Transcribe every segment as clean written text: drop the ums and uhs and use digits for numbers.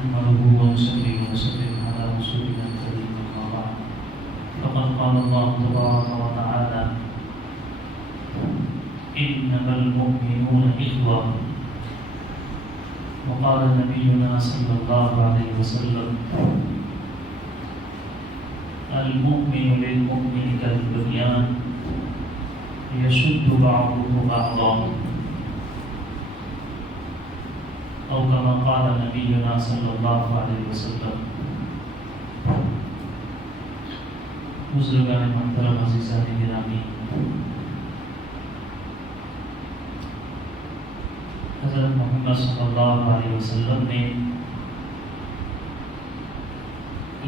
نحمده ونصلي ونسلم على رسولنا الكريم أما بعد فقد قال الله تبارك وتعالى إنما المؤمنون إخوة وقال نبينا صلى الله عليه وسلم المؤمن للمؤمن كالبنيان يشد بعضه بعضا أو كما قال نبينا صلى الله عليه وسلم. بزرگان محترم عزیزان گرامی، حضرت محمد صلی اللہ علیہ وسلم نے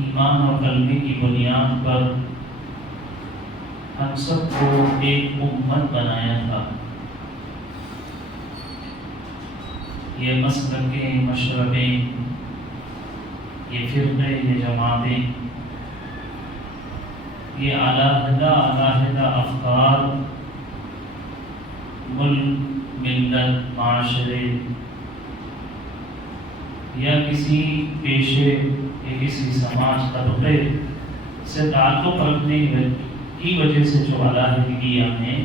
ایمان اور کلمے کی بنیاد پر ہم سب کو ایک امت بنایا تھا. یہ مسلکیں، مشربیں، یہ فرقے، یہ جماعتیں، یہ علیحدہ افکار ملک، ملت، معاشرے یا کسی پیشے یا کسی سماج طبقے سے تعلق رکھنے کی وجہ سے جو علیحدگیاں ہیں،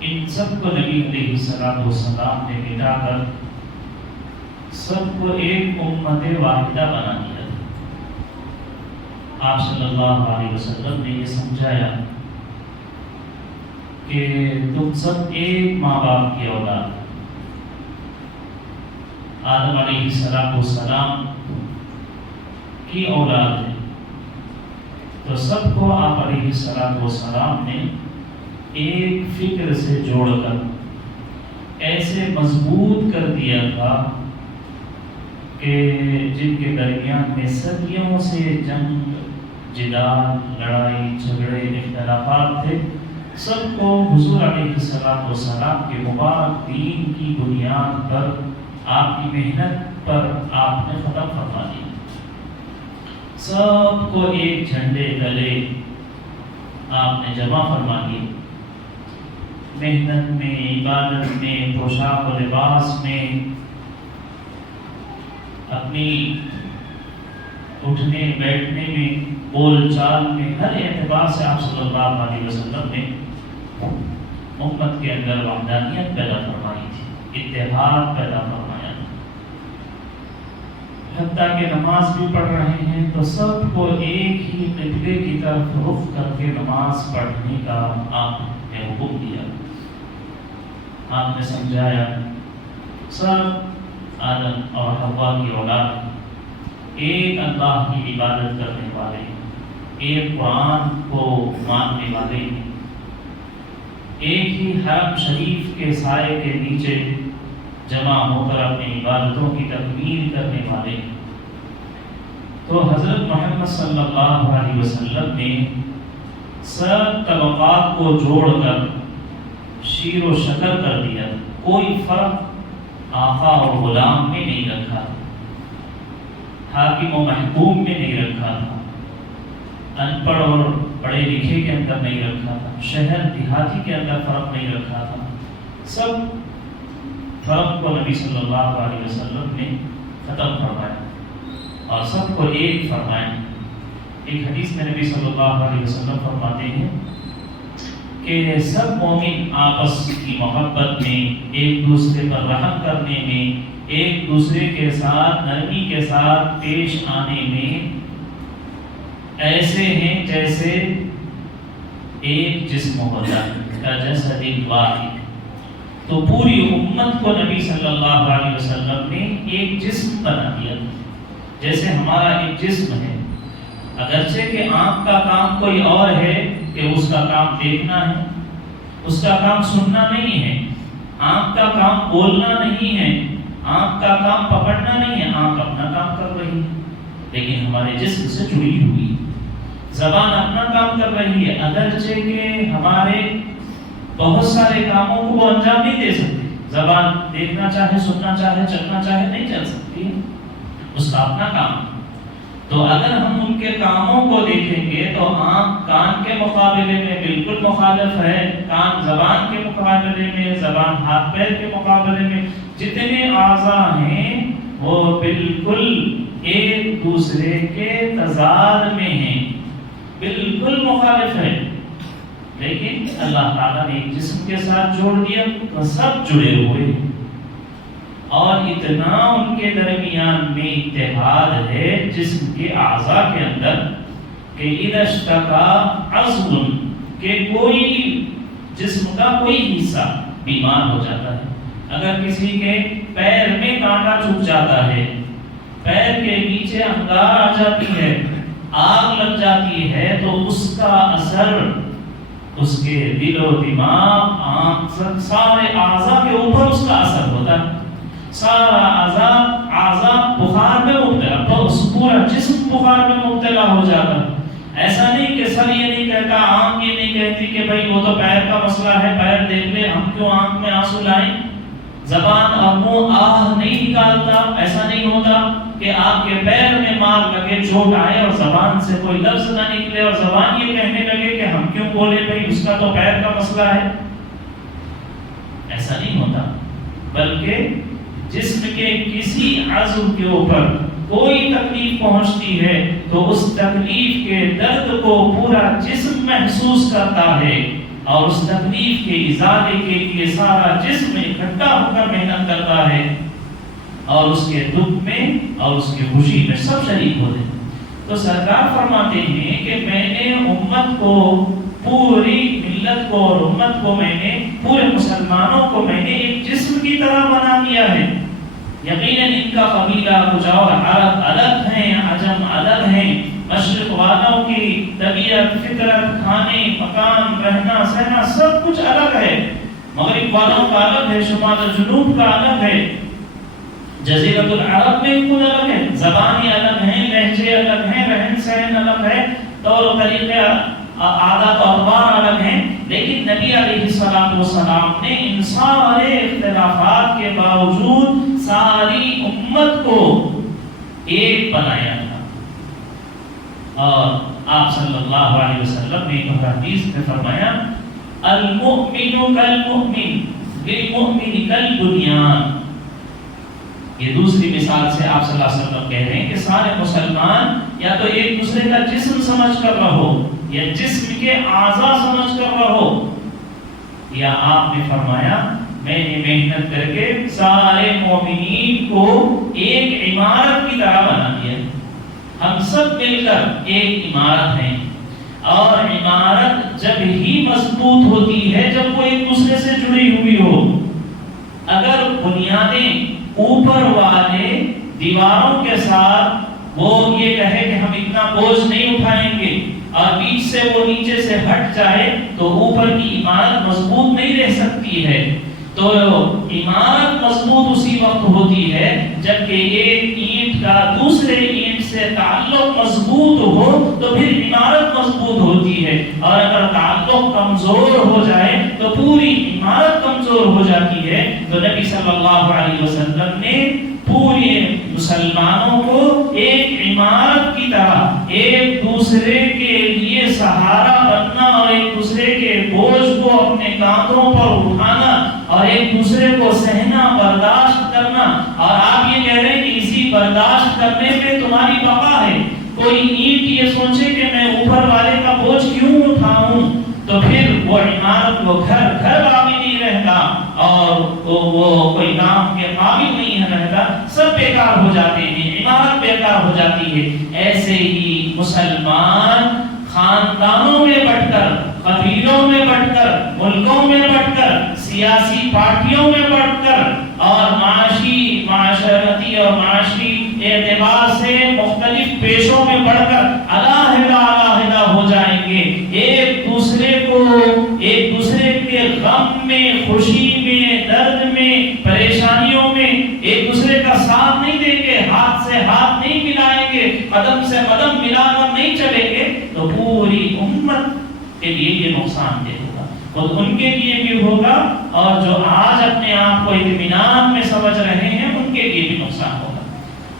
ان سب کو نبی علیہ السلام نے مٹا کر سب کو ایک امت واحدہ بنا دیا تھا. آپ صلی اللہ علیہ وسلم نے یہ سمجھایا کہ تم سب ایک ماں باپ کی اولاد، آدم علیہ السلام کی اولاد ہے، تو سب کو آپ علیہ السلام نے ایک فکر سے جوڑ کر ایسے مضبوط کر دیا تھا کہ جن کے درمیان میں صدیوں سے جنگ، جدال، لڑائی، جھگڑے، اختلافات تھے، سب کو حضور علیہ السلام کے مبارک دین کی بنیاد پر، آپ کی محنت پر آپ نے ختم فرما دیا. سب کو ایک جھنڈے تلے آپ نے جمع فرما دیا. محنت میں، عبادت میں، پوشاک و لباس میں، اپنی اٹھنے بیٹھنے میں، بول چال میں، ہر اعتبار سے آپ صلی اللہ علیہ وسلم نے امت کے اندر وحدانیت پیدا فرمائی تھی، اتحاد پیدا فرمایا تھا. حتیٰ کہ نماز بھی پڑھ رہے ہیں تو سب کو ایک ہی قبلے کی طرف رخ کر کے نماز پڑھنے کا آپ نے حکم دیا. آپ نے سمجھایا سب آدم اور حوا کی اولاد ایک اللہ کی عبادت کرنے والے، ایک قرآن کو ماننے والے، ایک ہی حرم شریف کے سائے کے نیچے جمع ہو کر اپنی عبادتوں کی تکمیل کرنے والے. تو حضرت محمد صلی اللہ علیہ وسلم نے سب طبقات کو جوڑ کر شیر و شکر کر دیا. کوئی فرق آقا اور غلام میں نہیں رکھا تھا، حاکم و محکوم میں نہیں رکھا تھا، ان پڑھ اور پڑھے لکھے کے اندر نہیں رکھا تھا، شہر دیہاتی کے اندر فرق نہیں رکھا تھا. سب فرق کو نبی صلی اللہ علیہ وسلم نے ختم فرمایا اور سب کو ایک فرمایا. ایک حدیث میں نبی صلی اللہ علیہ وسلم فرماتے ہیں کہ سب مومن آپس کی محبت میں، ایک دوسرے پر رحم کرنے میں، ایک دوسرے کے ساتھ نرمی کے ساتھ پیش آنے میں ایسے ہیں جیسے ایک جسم ہوتا ہے، کجسد واحد. تو پوری امت کو نبی صلی اللہ علیہ وسلم نے ایک جسم بنا دیا. جیسے ہمارا ایک جسم ہے، اگرچہ کہ آنکھ کا کام کوئی اور ہے کہ اس کا کام دیکھنا ہے، اس کا کام سننا نہیں ہے، آنکھ کا کام بولنا نہیں ہے، آنکھ کا کام پکڑنا نہیں ہے، آنکھ اپنا کام کر رہی ہے لیکن ہمارے جسم سے جڑی ہوئی. زبان اپنا کام کر رہی ہے، اگرچہ کہ ہمارے بہت سارے کاموں کو وہ انجام نہیں دے سکتے. زبان دیکھنا چاہے، سننا چاہے، چلنا چاہے نہیں چل سکتی، اس کا اپنا کام. تو اگر ہم ان کے کاموں کو دیکھیں گے تو آنکھ کان کے مقابلے میں بالکل مخالف ہے، کان زبان کے مقابلے میں، زبان ہاتھ پیر کے مقابلے میں. جتنے اعضاء ہیں وہ بالکل ایک دوسرے کے تضاد میں ہیں، بالکل مخالف ہے، لیکن اللہ تعالیٰ نے ایک جسم کے ساتھ جوڑ دیا تو سب جڑے ہوئے، اور اتنا ان کے درمیان میں اتحاد ہے جسم کے اعضاء کے اندر کہ اذا اشتکا عضو، کہ کوئی جسم کا کوئی حصہ بیمار ہو جاتا ہے، اگر کسی کے پیر میں کانٹا چبھ جاتا ہے، پیر کے نیچے انگار آ جاتی ہے، آگ لگ جاتی ہے، تو اس کا اثر اس کے دل و دماغ، آنکھ، سارے اعضاء کے اوپر اس کا اثر ہوتا ہے، سارا اعضاء بخار میں مبتلا، تو پورا جسم بخار میں مبتلا ہو جاتا ہے۔ ایسا نہیں کہ سر یہ نہیں کہتا، آنکھ یہ نہیں کہتی کہ بھئی وہ تو پیر کا مسئلہ ہے، پیر دیکھ لے، ہم کیوں آنکھ میں آنسو لائیں، زبان اور منہ آہ نہیں نکالتا، ایسا نہیں ہوتا کہ آپ کے پیر میں مار لگے، چوٹ آئے اور زبان سے کوئی لفظ نہ نکلے اور زبان یہ کہنے لگے کہ ہم کیوں بولے بھئی اس کا تو پیر کا مسئلہ ہے، ایسا نہیں ہوتا، بلکہ جسم کے کسی عضو کے اوپر کوئی تکلیف پہنچتی ہے تو اس تکلیف کے درد کو پورا جسم محسوس کرتا ہے، اور اس تکلیف کے ازالے کے لیے سارا جسم اکٹھا ہو کر محنت کرتا ہے، اور اس کے دکھ میں اور اس کے خوشی میں سب شریک ہوتے ہیں۔ تو سرکار فرماتے ہیں کہ میں نے امت کو، پوری ملت کو اور امت کو، میں نے پورے مسلمانوں کو میں نے ایک جسم کی طرح بنا دیا ہے۔ یقیناً ان کا قبیلہ کچھ اور، عرب الگ ہیں، عجم الگ ہیں، مشرق والوں کی طبیعت، فطرت، کھانے، مکان، رہنا سہنا سب کچھ الگ ہے، مغرب والوں کا الگ ہے، شمال و جنوب کا الگ ہے، جزیرۃ العرب میں کچھ الگ ہے، زبانیں الگ ہیں، لہجے الگ ہیں، رہن سہن الگ ہے، طور و طریقے، عادات و اطوار الگ ہیں، لیکن نبی علیہ السلام نے ان سارے اختلافات کے باوجود ساری امت کو ایک بنایا تھا، اور آپ صلی اللہ علیہ وسلم نے ایک حدیث میں فرمایا المؤمن کالمؤمن للمؤمن کالبنیان۔ یہ دوسری مثال سے آپ صلی اللہ علیہ وسلم کہہ رہے ہیں کہ سارے مسلمان یا تو ایک دوسرے کا جسم سمجھ کر رہو، یا جسم کے اعضاء سمجھ کر رہو، یا آپ نے فرمایا میں نے محنت کر کے سارے مومنین کو ایک عمارت کی طرح بنا دیا، ہم سب مل کر ایک عمارت ہیں، اور عمارت جب ہی مضبوط ہوتی ہے جب وہ ایک دوسرے سے جڑی ہوئی ہو۔ اگر بنیادیں اوپر والے دیواروں کے ساتھ وہ یہ کہے کہ ہم اتنا بوجھ نہیں اٹھائیں گے، اور بیچ سے وہ نیچے سے ہٹ جائے تو اوپر کی عمارت مضبوط نہیں رہ سکتی ہے۔ تو عمارت مضبوط اسی وقت ہوتی ہے جبکہ ایک اینٹ کا دوسرے اینٹ سے تعلق مضبوط ہو تو پھر عمارت مضبوط ہوتی ہے، اور اگر تعلق کمزور ہو جائے تو پوری عمارت کمزور ہو جاتی ہے۔ تو نبی صلی اللہ علیہ وسلم نے پورے مسلمانوں کو ایک عمارت کی طرح ایک دوسرے کے لیے سہارا بننا، اور ایک دوسرے کے بوجھ کو اپنے کاندھوں پر اٹھانا، اور ایک دوسرے کو سہنا، برداشت کرنا، اور آپ یہ کہہ رہے ہیں کہ اسی برداشت کرنے میں تمہاری بقا ہے۔ کوئی اینٹ یہ سوچے کہ میں اوپر والے کا بوجھ کیوں اٹھاؤں، تو پھر وہ عمارت، وہ گھر باقی نہیں رہتا، اور وہ کوئی کام کے قابل نہیں رہتا، سب بیکار ہو جاتے ہیں، عمارت بیکار ہو جاتی ہے۔ ایسے ہی مسلمان خاندانوں میں بٹ کر، قبیلوں میں بٹ کر، ملکوں میں بٹ کر، سیاسی پارٹیوں میں بٹ کر، اور معاشرتی اور معاشی اعتبار سے مختلف پیشوں میں بڑھ کر علیحدہ ہو جائیں گے، ایک دوسرے کے غم میں، خوشی میں، درد میں، پریشانیوں میں ایک دوسرے کا ساتھ نہیں دیں گے، ہاتھ سے ہاتھ نہیں ملائیں گے، قدم سے قدم ملا کر نہیں چلیں گے، تو پوری امت کے لیے یہ نقصان دہ ہوگا، اور ان کے لیے بھی ہوگا، اور جو آج اپنے آپ کو اطمینان میں سمجھ رہے ہیں ان کے لیے بھی نقصان ہوگا۔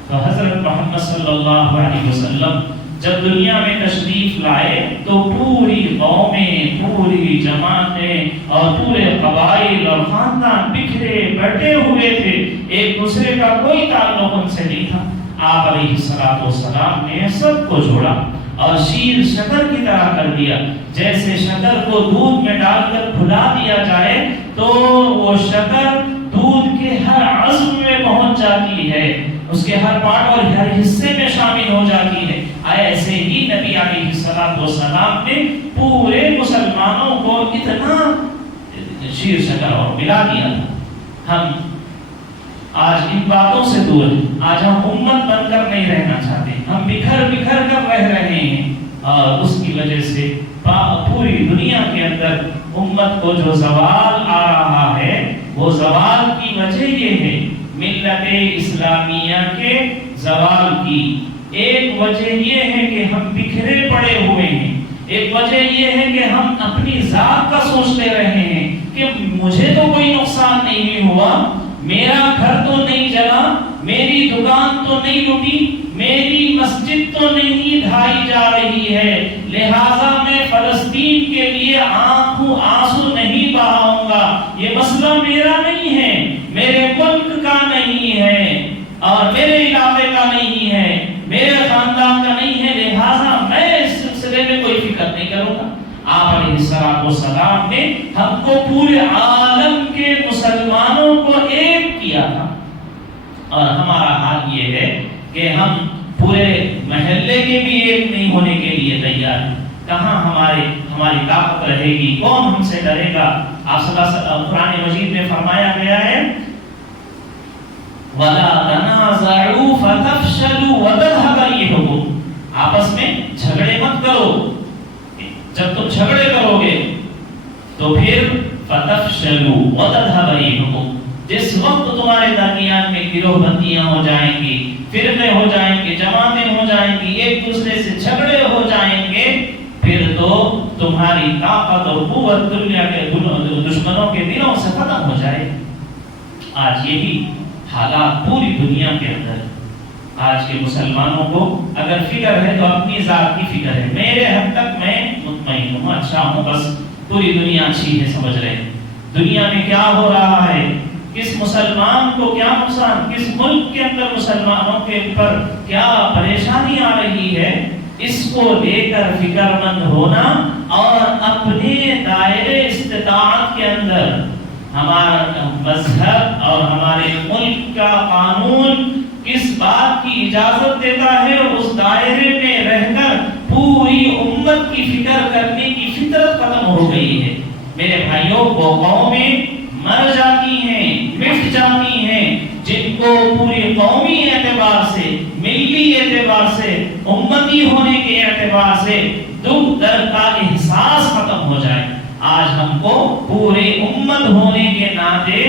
تو حضرت محمد صلی اللہ علیہ وسلم جب دنیا میں تشریف لائے تو پوری قومیں، پوری جماعتیں اور پورے قبائل اور خاندان بکھرے بٹے ہوئے تھے، ایک دوسرے کا کوئی تعلق ان سے نہیں تھا۔ آپ علیہ السلام نے سب کو جوڑا اور شیر شکر کی طرح کر دیا۔ جیسے شکر کو دودھ میں ڈال کر کھلا دیا جائے تو وہ شکر دودھ کے ہر عضو میں پہنچ جاتی ہے، اس کے ہر پارٹ اور ہر حصے میں شامل ہو جاتی ہے، ایسے ہی نبی علیہ السلام نے پورے مسلمانوں کو اتنا شیر شکر اور ملا دیا تھا۔ ہم آج ان باتوں سے دور ہیں، آج ہم امت بن کر نہیں رہنا چاہتے، ہم بکھر بکھر کر رہ رہے ہیں، اور اس کی وجہ سے پوری دنیا کے اندر امت کو جو زوال آ رہا ہے، وہ زوال کی وجہ یہ ہے ملت اسلامیہ کے زوال کی۔ ایک وجہ یہ ہے کہ ہم بکھرے پڑے ہوئے ہیں، ایک وجہ یہ ہے کہ ہم اپنی ذات کا سوچتے رہے ہیں کہ مجھے تو کوئی نقصان نہیں ہوا، میرا گھر تو نہیں جلا، میری دکان تو نہیں لوٹی، میری مسجد تو نہیں ڈھائی جا رہی ہے، لہٰذا میں فلسطین کے لیے آنسو نہیں بہاؤں گا، یہ مسئلہ میرا نہیں ہے، میرے ملک کا نہیں ہے اور میرے علاقے کا نہیں ہے، میرے خاندان کا نہیں ہے، لہٰذا میں اس سلسلے میں کوئی فکر نہیں کروں گا۔ آپ علیہ السلام نے ہم کو پورے عالم کے مسلمانوں کو ایک کیا تھا، اور ہمارا حال یہ ہے کہ ہم پورے محلے کے بھی ایک نہیں ہونے کے لیے تیار ہیں۔ کہاں ہماری طاقت رہے گی؟ کون ہم سے ڈرے گا؟ آپ صلی اللہ علیہ وسلم قرآن مجید میں فرمایا گیا ہے وَلَا تَنَازَعُوا فَتَفْشَلُوا وَتَذْهَبَ رِيحُكُمْ، آپس میں جھگڑے مت کرو، جب تم جھگڑے کرو گے تو پھر فَتَفْشَلُوا وَتَذْهَبَ رِيحُكُمْ، جس وقت تمہارے درمیان میں گروہ بندیاں ہو جائیں گی، فرقے ہو جائیں گے، جماعتیں ہو جائیں گی، ایک دوسرے سے جھگڑے ہو جائیں گے، پھر تو تمہاری طاقت اور قوت دنیا کے دشمنوں کے دلوں سے ختم ہو جائے۔ آج یہی حالات پوری دنیا کے اندر، آج کے مسلمانوں کو اگر فکر ہے تو اپنی ذات کی فکر ہے، میرے حد تک میں مطمئن ہوں، اچھا ہوں، بس پوری دنیا اچھی ہے، سمجھ رہے ہیں دنیا میں کیا ہو رہا ہے، کس مسلمان کو کیا نقصان، کس ملک کے اندر مسلمانوں کے اوپر کیا پریشانی آ رہی ہے، اس کو لے کر فکر مند ہونا اور اپنے دائرے استطاعت کے اندر ہمارا مذہب اور ہمارے ملک کا قانون کس بات کی اجازت دیتا ہے، اس دائرے میں رہ کر پوری امت کی فکر کرنے کی فطرت ختم ہو گئی ہے۔ میرے بھائیوں، وہ قومیں مر جاتی ہیں، مٹ جاتی ہیں جن کو پوری قومی اعتبار سے، ملی اعتبار سے، امتی ہونے کے اعتبار سے دکھ درد کا احساس ختم ہو جائے۔ آج ہم کو پورے امت ہونے کے ناطے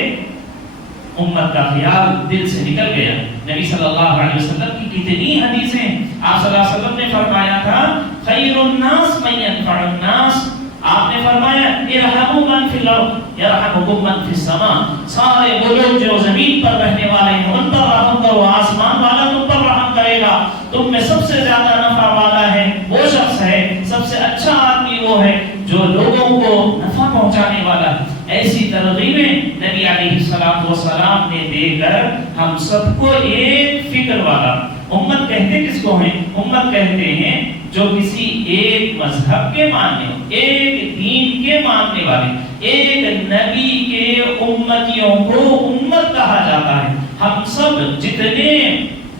امت کا خیال دل سے نکل گیا۔ نبی صلی اللہ علیہ وسلم کی کتنی حدیثیں، آپ صلی اللہ علیہ وسلم نے فرمایا تھا خیر الناس من ينفع الناس، آپ نے فرمایا ارحموا من فی الارض یرحمکم من فی السماء، سارے وہ لوگ جو زمین پر رہنے والے ہیں ان پر رحم کرو، آسمان والا تم پر رحم کرے گا۔ تم میں سب سے زیادہ نفع والا ہے وہ شخص ہے، سب سے اچھا آدمی وہ ہے جو لوگوں کو نفع پہنچانے والا ہے۔ ایسی ترغیبیں نبی علیہ السلام نے دے کر ہم سب کو ایک فکر والا، امت کہتے کس کو ہیں؟ امت کہتے ہیں جو کسی ایک مذہب کے ماننے، ایک دین کے ماننے والے، ایک نبی کے امتیوں کو امت کہا جاتا ہے۔ ہم سب جتنے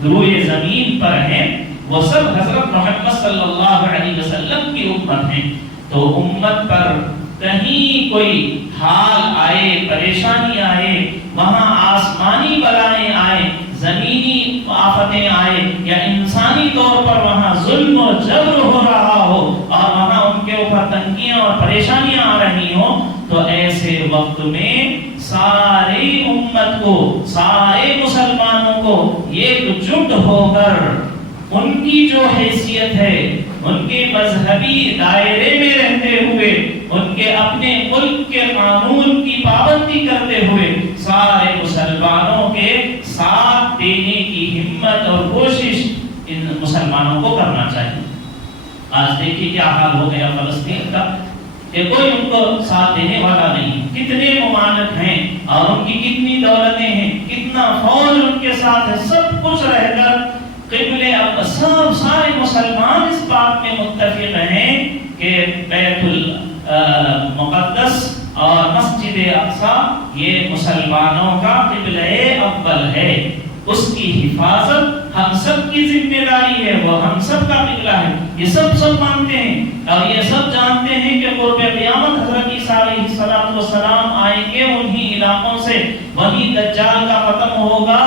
روئے زمین پر ہیں وہ سب حضرت محمد صلی اللہ علیہ وسلم کی امت ہیں۔ تو امت پر کہیں کوئی حال آئے، پریشانی آئے، وہاں آسمانی بلائیں آئے، زمینی آفتیں آئے، یا انسانی طور پر وہاں ظلم و جبر ہو رہا ہو اور وہاں ان کے اوپر تنگیاں اور پریشانیاں آ رہی ہوں، تو ایسے وقت میں ساری امت کو، سارے مسلمانوں کو ایک جٹ ہو کر ان کی جو حیثیت ہے، ان کے مذہبی دائرے میں رہتے ہوئے، ان کے اپنے ملک کے قانون کی پابندی کرتے ہوئے، سارے مسلمانوں کے ساتھ دینے کی ہمت اور کوشش ان مسلمانوں کو کرنا چاہیے۔ کیا حال ہو گیا فلسطین کا کہ کوئی ان کو ساتھ دینے والا نہیں. کتنے ممالک ہیں اور ان کی کتنی دولتیں ہیں, کتنا فوج ان کے ساتھ ہے, سب کچھ رہ کر قبلے اب سب سارے مسلمان اس بات میں متفق ہیں کہ بیت المقدس اور مسجد اقصی یہ مسلمانوں کا قبلہ اول ہے. اس کی حفاظت ہم سب کی ذمہ داری ہے, وہ ہم سب کا قبلہ ہے. یہ سب مانتے ہیں اور یہ سب جانتے ہیں کہ قرب قیامت حضرت عیسیٰ علیہ السلام آئیں گے انہی علاقوں سے, وہی دجال کا ختم ہوگا.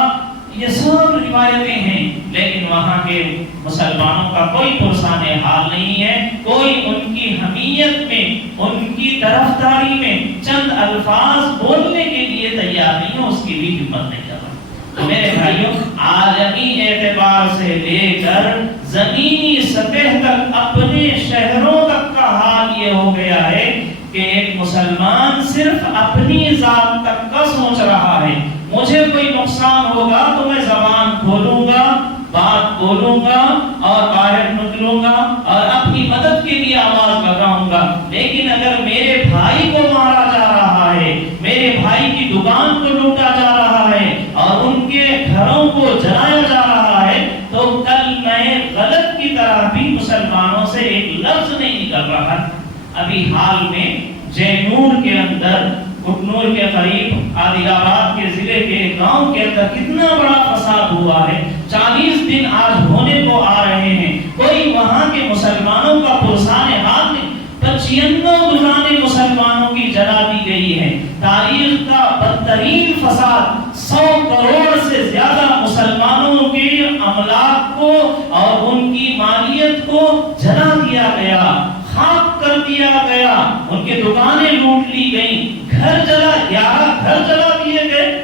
یہ سب روایتیں ہیں, لیکن وہاں کے مسلمانوں کا کوئی پرسان حال نہیں ہے. کوئی ان کی حمیت میں, ان کی طرفداری میں چند الفاظ بولنے کے لیے تیار نہیں ہے, اس کی بھی ہمت نہیں کر رہا. تو میرے بھائیوں, عالمی اعتبار سے لے کر زمینی سطح تک اپنے شہروں تک کا حال یہ ہو گیا ہے کہ ایک مسلمان صرف اپنی ذات تک کا سوچ رہا ہے. مجھے کوئی نقصان ہوگا تو میں زبان کھولوں گا, بات بولوں گا اور باہر نکلوں گا اور اپنی مدد کے لیے آواز لگاؤں گا. لیکن اگر میرے بھائی کو مارا جا رہا ہے, میرے بھائی کی دکان کو لوٹا جا رہا ہے اور ان کے گھروں کو جلایا جا رہا ہے, تو کل میں غلط کی طرح بھی مسلمانوں سے ایک لفظ نہیں نکل رہا. ابھی حال میں جینور کے اندر, کٹنور کے قریب عادل آباد کے ضلع کے گاؤں کے اندر کتنا بڑا فساد ہوا ہے. 40 دن آج ہونے کو آ رہے ہیں, کوئی وہاں کے مسلمانوں کا پرسان حال نہیں. 95 دکانیں مسلمانوں کی جلا دی گئی ہیں. تاریخ کا بدترین فساد, 100 کروڑ سے زیادہ مسلمانوں کے املاک کو اور ان کی مالیت کو جلا دیا گیا, خاک کر دیا گیا. ان کی دکانیں لوٹ لی گئیں, گھر جلا, 11 گھر جلا دیے گئے,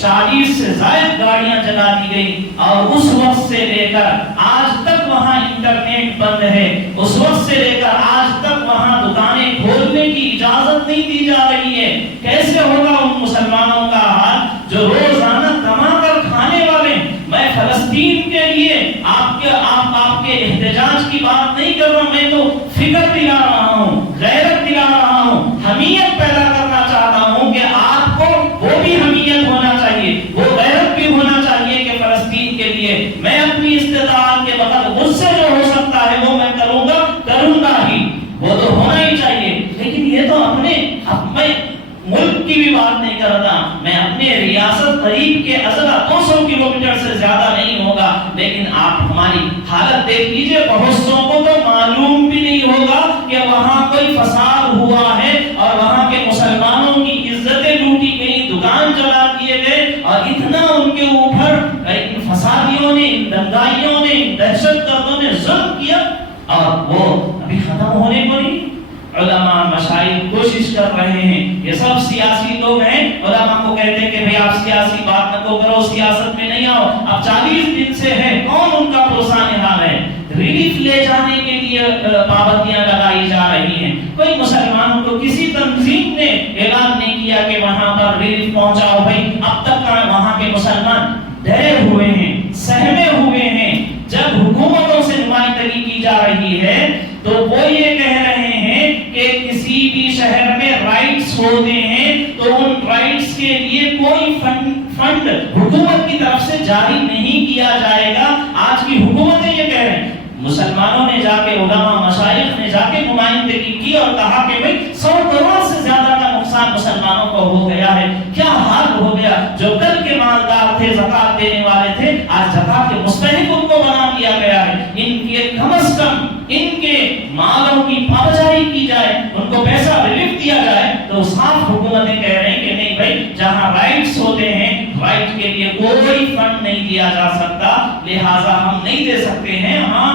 40 سے زائد گاڑیاں جلا دی گئی. اور اس وقت سے لے کر آج تک وہاں انٹرنیٹ بند ہے. اس وقت سے لے کر آج تک وہاں دکانیں کھولنے کی اجازت نہیں دی جا رہی ہے. کیسے ہوگا ان مسلمانوں کا حال جو روزانہ کما کر کھانے والے. میں فلسطین کے لیے آپ کے احتجاج کی بات نہیں کر رہا, میں تو فکر دلا رہا ہوں, غیرت دلا رہا ہوں, حمیت پیدا کرنا چاہتا ہوں کہ آپ کو وہ بھی حمیت ہونا چاہیے, وہ غیرت بھی ہونا چاہیے کہ فلسطین کے لیے میں اپنی استطاعت کے بغیر مجھ سے جو ہو سکتا ہے وہ میں کروں گا ہی, وہ تو ہونا ہی چاہیے. لیکن یہ تو میں ملک کی بھی بات نہیں کرتا, میں اپنے ریاست قریب کے اضلاع 200 کلومیٹر سے زیادہ نہیں ہوگا. لیکن آپ ہماری حالت دیکھ لیجئے, بہت سو کو تو معلوم بھی نہیں ہوگا کہ وہاں کوئی فساد ہوا ہے اور وہاں کے مسلمانوں کی عزتیں لوٹی گئی, دکان جلا دیے گئے, اور اتنا ان کے اوپر ان فسادیوں نے, ان دنگائیوں نے, ان دہشت گردوں نے ظلم کیا, اور وہ ابھی ختم ہونے کو نہیں. علماء مشائخ کوشش کر رہے ہیں, یہ سب سیاسی لوگ ہیں, علماء کو کہتے ہیں کہ بھئی آپ سیاسی بات نہ کرو, سیاست میں نہیں آؤ. اب 40 دن سے ہے, کون ان کا پرسان حال ہے؟ ریلیف لے جانے کے لیے پابندیاں لگائی جا رہی ہیں. کوئی مسلمانوں کو کسی تنظیم نے اعلان نہیں کیا کہ وہاں پر ریلیف پہنچاؤ. بھائی اب تک وہاں کے مسلمان ڈرے ہوئے ہیں, سہمے ہوئے ہیں. جب حکومتوں سے نمائندگی کی جا رہی ہے تو وہ یہ کہہ رہے ہیں کہ کسی بھی شہر میں رائٹس ہوتے ہیں تو ان رائٹس کے لیے کوئی فنڈ حکومت کی طرف سے جاری نہیں کیا جائے گا. آج کی حکومتیں یہ کہہ رہے ہیں. مسلمانوں نے جا کے, علماء مشائخ نے جا کے نمائندگی کی اور کہا کہ بھئی 100 کروڑ سے زیادہ کا نقصان مسلمانوں کو ہو گیا ہے. کیا حال ہو گیا, جو کل کے مالدار تھے, زکات دینے والے تھے, آج زکات کے مستحق ان کو بنا دیا گیا ہے. ان کے کم از کم ان کے مالوں کی پابجائی کی جائے, ان کو پیسہ ریلیف دیا جائے. تو صاف حکومتیں کہہ رہے ہیں کہ نہیں بھائی, جہاں رائٹس ہوتے ہیں, رائٹ کے لیے کوئی فنڈ نہیں دیا جا سکتا, لہٰذا ہم نہیں دے سکتے ہیں. ہاں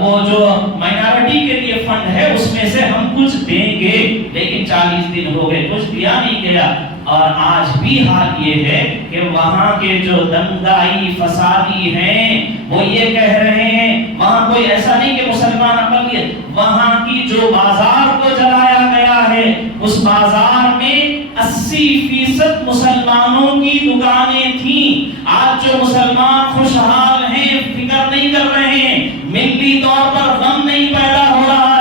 وہ جو مائنارٹی کے لیے فنڈ ہے اس میں سے ہم کچھ دیں گے. لیکن 40 دن ہو گئے, کچھ دیا نہیں گیا. اور آج بھی حال یہ ہے کہ وہاں کے جو دنگائی فسادی ہیں وہ یہ کہہ رہے ہیں, وہاں کوئی ایسا نہیں کہ مسلمان اقلیت, وہاں کی جو بازار کو جلایا گیا ہے اس بازار میں 80% مسلمانوں کی دکانیں تھیں. آج جو مسلمان خوشحال ہیں, فکر نہیں کر رہے ہیں, ملی طور پر غم نہیں پیدا ہو رہا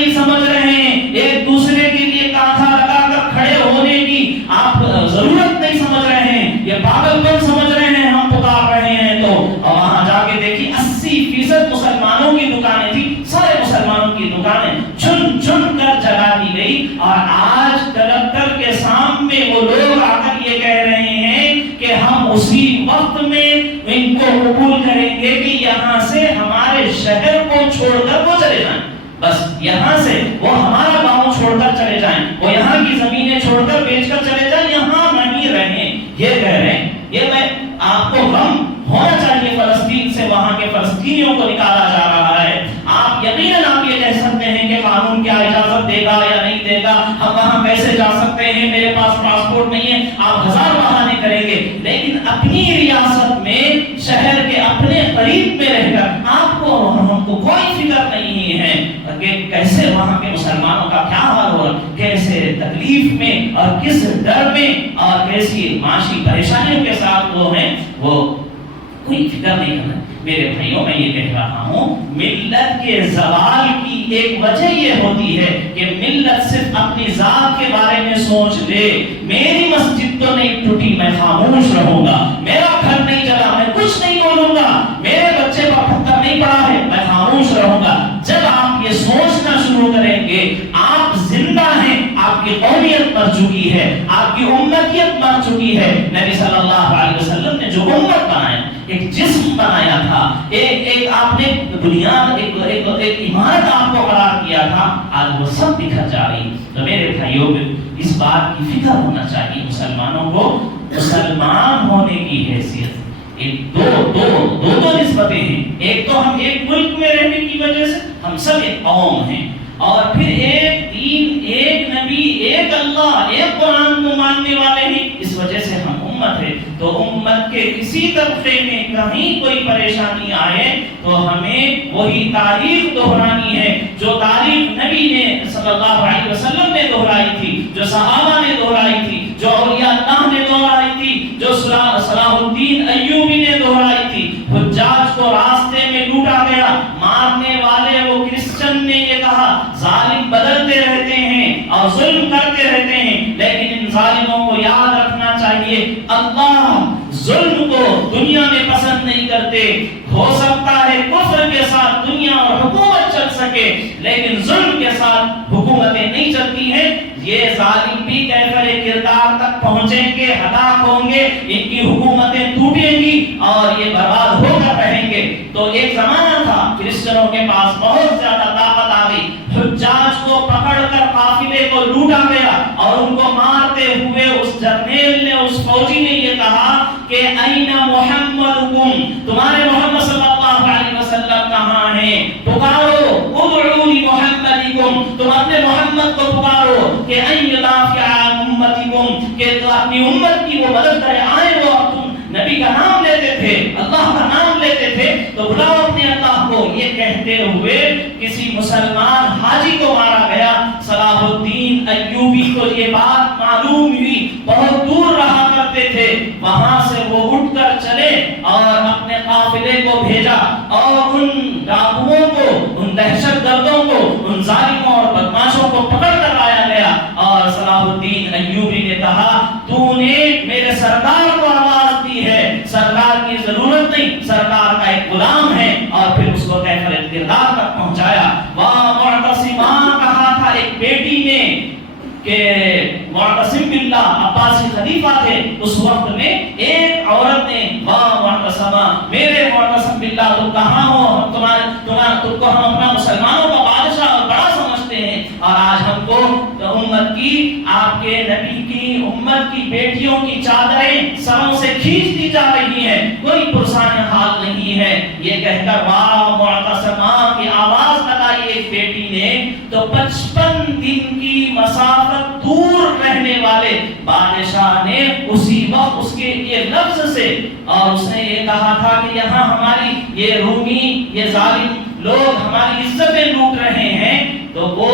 نہیں سمجھ رہے ہیں، ایک دوسرے کے لیے کانٹھا لگا کر کھڑے ہونے کی آپ ضرورت نہیں سمجھ رہے ہیں، یہ پاگل پن سمجھ رہے ہیں ہم پکار رہے ہیں تو وہاں جا کے دیکھیے 80% مسلمانوں کی دکانیں تھی، سارے مسلمانوں کی دکانیں چن چن کر جلا دی گئی، اور آج کلکٹر کے سامنے وہ لوگ آ کر یہ کہہ رہے ہیں کہ ہم اسی وقت میں ان کو قبول کریں گے کہ یہاں سے ہمارے شہر کو چھوڑ کر وہ چلے جائیں، بس یہاں سے وہ ہمارا گاؤں چھوڑ کر چلے جائیں، وہ یہاں کی زمینیں چھوڑ کر بیچ کر چلے جائیں، یہاں نہیں رہیں، یہ کہہ رہے ہیں۔ یہ میں آپ کو غم ہونا چاہیے فلسطین سے، وہاں کے فلسطینیوں کو نکالا جا رہا ہے۔ آپ یقیناً آپ یہ کہہ سکتے ہیں کہ قانون کیا اجازت دے گا یا نہیں دے گا، ہم وہاں کیسے جا سکتے ہیں، میرے پاس پاسپورٹ نہیں ہے، آپ ہزار بہانے کریں گے، لیکن اپنی ریاست میں شہر کے اپنے قریب میں رہ کر آپ کو اور ہم کو کوئی فکر نہیں ہے کہ کیسے وہاں کے مسلمانوں کا کیا حال ہو رہا، کیسے تکلیف میں اور کس ڈر میں اور کیسی معاشی پریشانیوں کے ساتھ وہ ہیں، وہ کوئی فکر نہیں کرنا۔ میرے بھائیوں میں یہ کہہ رہا ہوں، ملت کے زوال کی ایک وجہ یہ ہوتی ہے کہ ملت صرف اپنی ذات کے بارے میں سوچ لے، میری مسجد تو نہیں ٹوٹی میں خاموش رہوں گا، میرا گھر نہیں جلا میں کچھ نہیں بولوں گا، میرے بچے پر پتھر نہیں پڑا ہے میں خاموش رہوں گا۔ جب آپ یہ سوچنا شروع کریں گے، آپ زندہ ہیں، آپ کی قومیت مر چکی ہے، آپ کی امتیت مر چکی ہے۔ نبی صلی اللہ علیہ وسلم نے جو امت بنایا، ایک جسم بنایا تھا، ایک آپ نے بنیاد، ایک عمارت آپ کو قرار کیا تھا، آج وہ سب بکھر جا رہی۔ تو میرے بھائیوں اس بات کی فکر ہونا چاہیے مسلمانوں کو، مسلمان ہونے کی حیثیت ایک دو نسبتیں ہیں، ایک تو ہم ایک ملک میں رہنے کی وجہ سے ہم سب ایک قوم ہیں، اور پھر ایک دین، ایک نبی، ایک اللہ، ایک قرآن کو ماننے والے ہیں، اس وجہ سے ہم امت ہے۔ تو امت کے کسی طبقے میں کہیں کوئی پریشانی آئے تو ہمیں وہی تاریخ دہرانی ہے جو تاریخ نبی نے صلی اللہ علیہ وسلم نے دہرائی تھی، جو صحابہ نے دہرائی تھی، جو اولیاء اللہ نے دہرائی تھی، جو صلاح الدین ایوبی نے دہرائی تھی۔ حجاج کو راستے میں لوٹا گیا، مارنے والے وہ کرسچن نے یہ کہا ظالم بدلتے رہتے ہیں اور ظلم کرتے رہتے ہیں، لیکن ان ظالموں کو یاد رکھنا چاہیے اللہ ظلم کو دنیا میں پسند نہیں کرتے۔ ہو سکتا ہے کفر کے ساتھ دنیا اور حکومت چل سکے، لیکن ظلم کے ساتھ حکومتیں نہیں چلتی ہیں۔ یہ ظالم بھی کیفر کردار تک پہنچیں گے، ہلاک ہوں گے، ان کی حکومتیں ٹوٹیں گی اور یہ برباد ہو کر رہیں گے۔ تو ایک زمانہ تھا کرسچنوں کے پاس بہت زیادہ طاقت آ گئی، حجاج کو پکڑ کر قافلے کو لوٹا گیا اور ان کو مارتے ہوئے اس جرنیل نے، اس فوجی نے یہ کہا کہ این محمدکم، تمہارے محمد صلی اللہ علیہ وسلم کہاں ہیں؟ پکارو ادعوا لمحمدکم، تم اپنے محمد کو پکارو کہ ان یدافع عن امتکم، کہ تو اپنی امت کی وہ مدد کرے۔ آئے وہ تم نبی کا نام لیتے تھے، اللہ کا نام لیتے تھے، تو بلاؤ اپنے اللہ کو۔ یہ کہتے ہوئے کسی مسلمان حاجی کو مارا گیا۔ صلاح الدین ایوبی کو یہ بات معلوم ہوئی، بہت دور رہا کرتے تھے، وہاں سے وہ اٹھ کر چلے اور اپنے قافلے کو بھیجا اور ان ڈاکوؤں کو، ان دہشت گردوں کو، ان ظالموں اور بدماشوں کو پکڑ کر لایا گیا، اور صلاح الدین ایوبی نے کہا تو نے میرے سردار کو آواز دی ہے، سردار کی ضرورت نہیں، سردار کا ایک غلام ہے، اور پھر اس کو کیفر کردار تک پہنچایا۔ واہ معتصماں کہا تھا ایک بیٹی نے کہ معتصم باللہ عباسی خلیفہ تھے اس وقت میں، ایک عورت نے واہ معتصمہ، میرے معتصم باللہ تم کہاں ہو، تم کو ہم اپنا مسلمانوں کا بادشاہ اور بڑا سمجھتے ہیں، اور آج ہم کو امت کی، آپ کے نبی کی امت کی بیٹیوں کی چادریں سروں سے کھینچ دی جا رہی ہیں، کوئی پرسان حال نہیں ہے۔ یہ کہہ کر واہ معتصمہ کی آواز لگائی ایک بیٹی نے، تو 55 دن کی مسافت دور رہنے والے بادشاہ نے اسی وقت اس کے یہ لفظ سے، اور اس نے یہ کہا تھا کہ یہاں ہماری یہ رومی، یہ ظالم لوگ ہماری عزتیں لوٹ رہے ہیں، تو وہ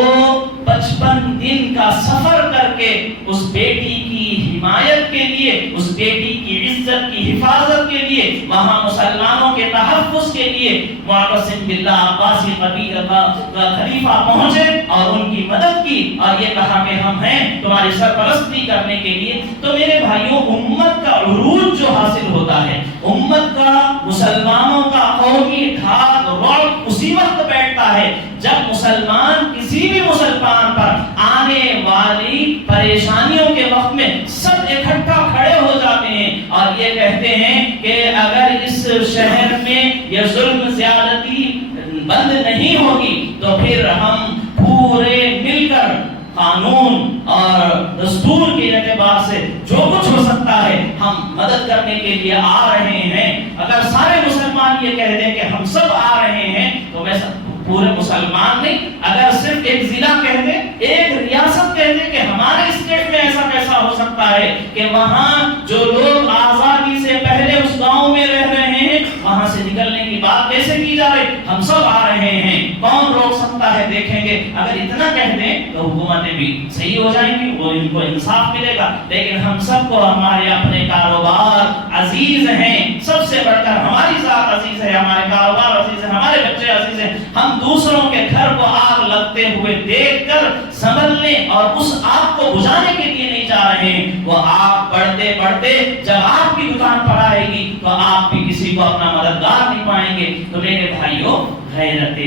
55 دن کا سفر کر کے اس بیٹی کی حمایت کے لیے، اس بیٹی کی عزت کی حفاظت کے لیے، وہاں مسلمانوں کے تحفظ کے لیے معتصم باللہ عباسی خلیفہ پہنچے اور ان کی مدد کی اور یہ کہا کہ ہم ہیں تمہاری سرپرستی کرنے کے لیے۔ تو میرے بھائیوں، امت کا عروج جو حاصل ہوتا ہے، امت کا، مسلمانوں کا قومی دھاک رعب اسی وقت بیٹھتا ہے جب مسلمان کسی بھی مسلمان پر آنے والی پریشانیوں کے وقت میں سب اکٹھا کھڑے ہو جاتے ہیں اور یہ کہتے ہیں کہ اگر اس شہر میں یہ ظلم زیادتی بند نہیں ہوگی تو پھر ہم پورے مل کر قانون اور دستور کے اعتبار سے جو کچھ ہو سکتا ہے ہم مدد کرنے کے لیے آ رہے ہیں۔ اگر سارے مسلمان یہ کہہ دیں کہ ہم سب آ رہے ہیں تو ویسا پورے مسلمان نہیں، اگر صرف ایک ضلع کہہ دے، ایک ریاست کہہ دے کہ ہمارے اسٹیٹ میں ایسا کیسا ہو سکتا ہے کہ وہاں جو لوگ آزادی سے پہلے اس گاؤں میں رہ رہے ہیں وہاں سے نکلنے کی بات کیسے کی جا رہی، ہم سب آ رہے ہیں، کون روک سکتا ہے، دیکھیں گے۔ اگر اتنا کہہ دیں تو حکومتیں بھی صحیح ہو جائیں گی، وہ ان کو انصاف ملے گا، لیکن ہم سب کو ہمارے اپنے کاروبار عزیز ہیں، سب سے بڑھ کر ہماری ذات عزیز ہے، ہمارے کاروبار عزیز ہے، ہمارے بچے عزیز ہیں۔ ہم دوسروں کے گھر کو آگ لگتے ہوئے دیکھ کر سنبھلنے اور اس آگ کو بجھانے کے لیے نہیں جا رہے ہیں، وہ آگ بڑھتے بڑھتے جب آپ کی دکان پر آئے گی تو آپ بھی کسی کو اپنا مددگار نہیں پائیں گے۔ تو میرے بھائیوں، غیرت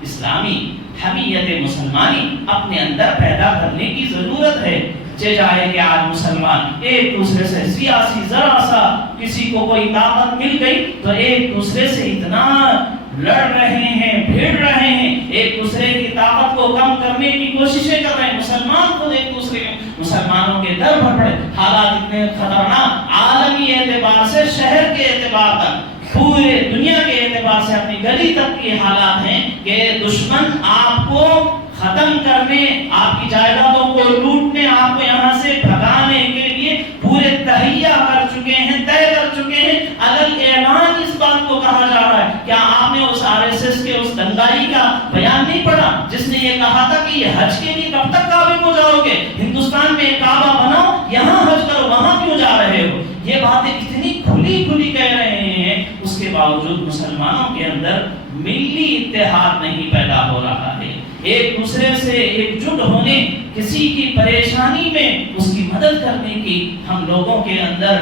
اسلامی، حمیت مسلمانی اپنے اندر پیدا کرنے کی ضرورت ہے۔ چاہے کہ آج مسلمان ایک دوسرے سے سیاسی ذرا سا کسی کو کوئی طاقت مل گئی تو ایک دوسرے سے اتنا لڑ رہے ہیں، بھیڑ رہے ہیں، ایک دوسرے کی طاقت کو کم کرنے کی کوششیں کر رہے ہیں، مسلمان خود ایک دوسرے مسلمانوں کے در بھر پڑے۔ حالات اتنے خطرناک، عالمی اعتبار سے، شہر کے اعتبار تک، پورے دنیا کے اعتبار سے، اپنی گلی تک کے حالات ہیں کہ دشمن آپ کو ختم کرنے، آپ کی جائیدادوں کو لوٹنے، آپ کو یہاں سے بھگانے کے لیے پورے تہیا کر چکے ہیں، طے کر چکے ہیں۔ علل اعلان اس بات کو کہا جا رہا ہے۔ کیا آپ نے اس RSS کے اس دنگائی کا بیان نہیں پڑھا جس نے یہ کہا تھا کہ یہ حج کے لیے کب تک کعبے کو جاؤ گے؟ ہندوستان میں ایک کعبہ بناؤ، یہاں حج کرو، وہاں کیوں جا رہے ہو؟ یہ باتیں اتنی کھلی کھلی کہہ رہے ہیں، اس کے باوجود مسلمانوں کے اندر ملی اتحاد نہیں پیدا ہو رہا ہے۔ ایک دوسرے سے ایک جٹ ہونے، کسی کی پریشانی میں اس کی مدد کرنے کی ہم لوگوں کے اندر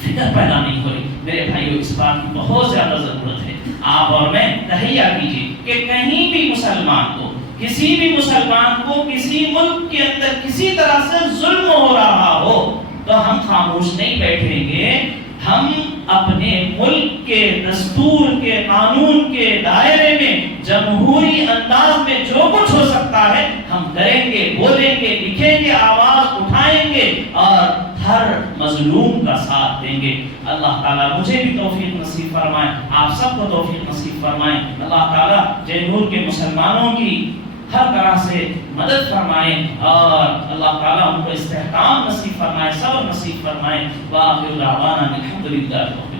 فکر پیدا نہیں ہو رہی۔ میرے بھائیو، اس بات کی بہت زیادہ ضرورت ہے۔ آپ اور میں تہیہ کیجیے کہ کہیں بھی مسلمان کو، کسی بھی مسلمان کو کسی ملک کے اندر کسی طرح سے ظلم ہو رہا ہو تو ہم خاموش نہیں بیٹھیں گے۔ ہم اپنے ملک کے دستور کے، قانون کے دائرے میں جمہوری انداز میں جو کچھ ہو سکتا ہے ہم کریں گے، بولیں گے، لکھیں گے، آواز اٹھائیں گے اور ہر مظلوم کا ساتھ دیں گے۔ اللہ تعالیٰ مجھے بھی توفیق نصیب فرمائے، آپ سب کو توفیق نصیب فرمائے۔ اللہ تعالیٰ جے-نور کے مسلمانوں کی ہر طرح سے مدد فرمائے اور اللہ تعالیٰ ان کو استحکام نصیب فرمائے، صبر نصیب فرمائے۔ وآخر دعوانا الحمدللہ۔